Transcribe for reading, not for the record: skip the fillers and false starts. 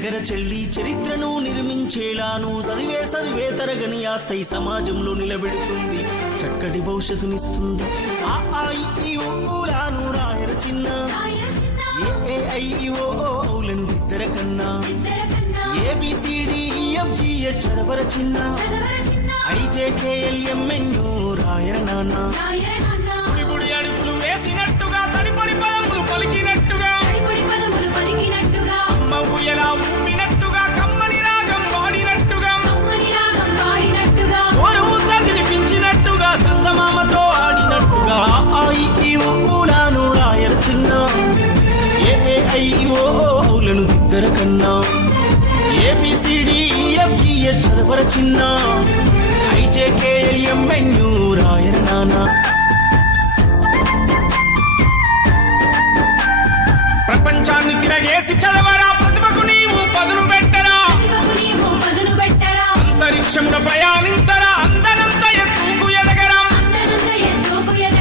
జగర చెల్లి చరిత్రను నిర్మించేలాను చదివే తరగని ఆస్తి సమాజంలో నిలబెడుతుంది, చక్కటి భవిష్యత్తునిస్తుంది. ఆ ఊలాను రాయర చిన్న ఏఐఓలను ఇద్దర కన్నా, ABCDEFGH చదవర చిన్న, IJKLMNO రాయర నాన్న. గుడి అడుగులు వేసినట్టుగా తడిపడి పదములు పలికినట్టుగా, అమ్మ ఊయలా ఊపినట్టుగా, కమ్మని రాగం వాడినట్టుగా, ఓరు ముద్ద తినిపించినట్టుగా, సందమామతో ఆడినట్టుగా ఊలాను రాయర చిన్న ఏఐఓలను ఇద్దర కన్నా, ABCDEFGH చదవర చిన్న, IJKLMNO రాయర నాన్న. ప్రపంచాన్ని తిరగేసి చదవరా, ప్రతిభకు నీవు పదును పెట్టరా, అంతరిక్షంలో ప్రయాణించరా,